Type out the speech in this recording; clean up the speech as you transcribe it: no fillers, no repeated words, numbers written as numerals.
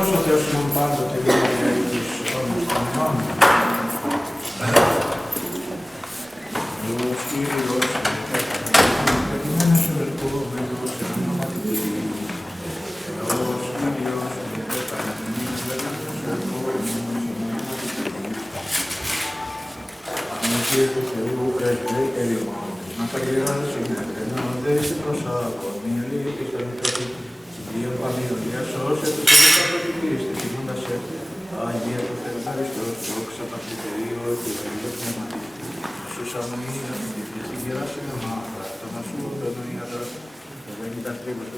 Θεός, ο Θεός ημών πάντοτε gloria εις αιώνας των αιώνων. Λόγος Κύριος, προκειμένος ευερχόμενος εν ονόματι Κυρίου. Λόγος Κύριος, προκειμένος ευερχόμενος εν ονόματι Κυρίου. Αμέσως του Θεού, πρεσβεύει ερημών, να περιγράψει μετρενόντες προσώπων, μην λύτης των ανθρώπων, δύο παμίων διασώσε τους ελληνικούς τιμώντας Άγια του Θεού Χριστός, δόξα Πατριτερίου και Αγίου Πνευματικού. Στους αμνήνας, την Κυράσια Μάχα, το Μασούργο, τον Ιατρό, το Βαγγιταστρίπος,